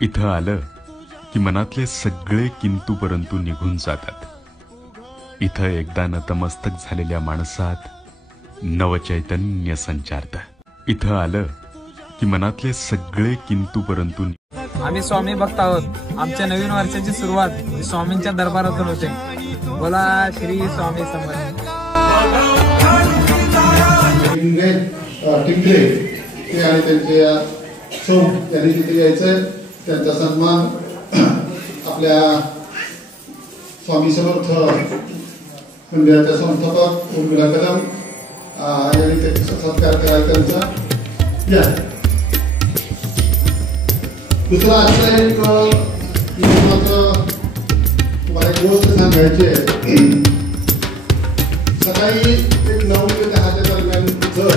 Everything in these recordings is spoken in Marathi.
इथं आलं की मनातले सगळे किंतु परंतु निघून जातात। इथं एकदा नतमस्तक झालेल्या माणसात नवचैतन्य संचारतं। इथं आलं की मनातले सगळे किंतु परंतु। आम्ही स्वामी भक्त आहोत। आमच्या नवीन वर्षाची सुरुवात स्वामींच्या दरबारातून होते। बोला श्री स्वामी समर्थ। टिंगरे ते आणि त्यांचे सौ त्यांनी तिथे यायचं, त्यांचा सन्मान आपल्या स्वामी समर्थ मंदिराच्या संस्थापक उर्मिला कदम यांनी त्याचा सत्कार करायचा त्यांचा। या दुसरा असं एक तुम्हाला एक गोष्ट सांगायची आहे। सकाळी एक 9 ते 10च्या दरम्यान जर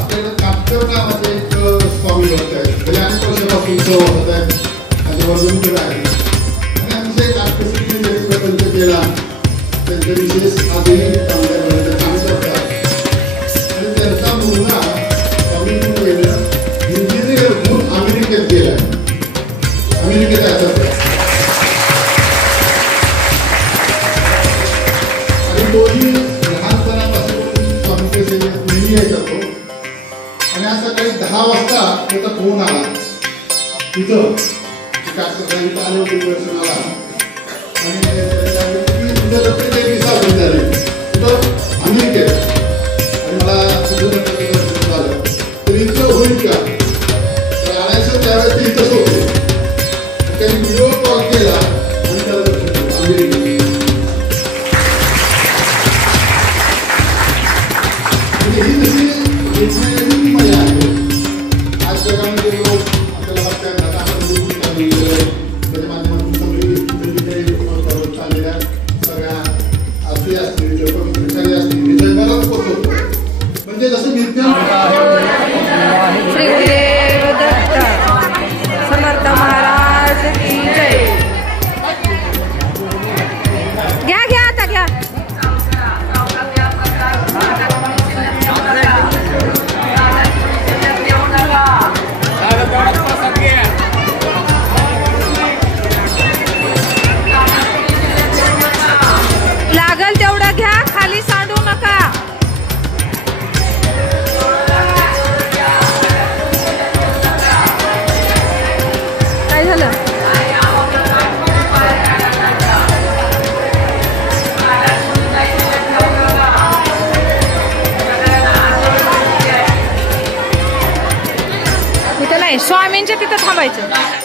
आपल्याला कापकर नावाचे एक स्वामी भक्त आहेत, म्हणजे अनेक वर्षापासून होत आहेत, माझे वर्णन केलं आहे आणि अतिशय काटकसरीने त्यांनी प्रपंच केला। त्यांचे विशेष आधी सांगतात आणि त्यांचा मुलगा स्वामी गेलं इंजिनियर म्हणून अमेरिकेत गेला। अमेरिकेत आणि तोही लहानपणापासून स्वामींच्या सेवेत नेहमी येतो आणि आज सकाळी 10 वाजता त्याचा फोन आला। तिथं काटकसरीत आले होते दर्शनाला आणि तुझं लक्ष ते विसावून झाले तिथं अमेरिकेत आणि मला तुझं दर्शन झालं तर इतकं होईल का आणायचं त्यावेळेस ते इथंच होते। त्यांनी व्हिडिओ कॉल केला आणि त्याला अमेरिकेत ही जशी मजा आहे। आज जगामध्ये लोक आपल्याला वाटतात आपण त्याच्या माध्यमातून सगळी चाललेल्या सगळ्या आरती असतील पवित्र असतील हे जगभरात पोहोचवतो। म्हणजे जसं समर्थ महाराज की जय। घ्या घ्या आता घ्या। लागल तेवढं घ्या, खाली सांडू नका। काय झालं? तिथं नाही, स्वामींच्या तिथं थांबायचं।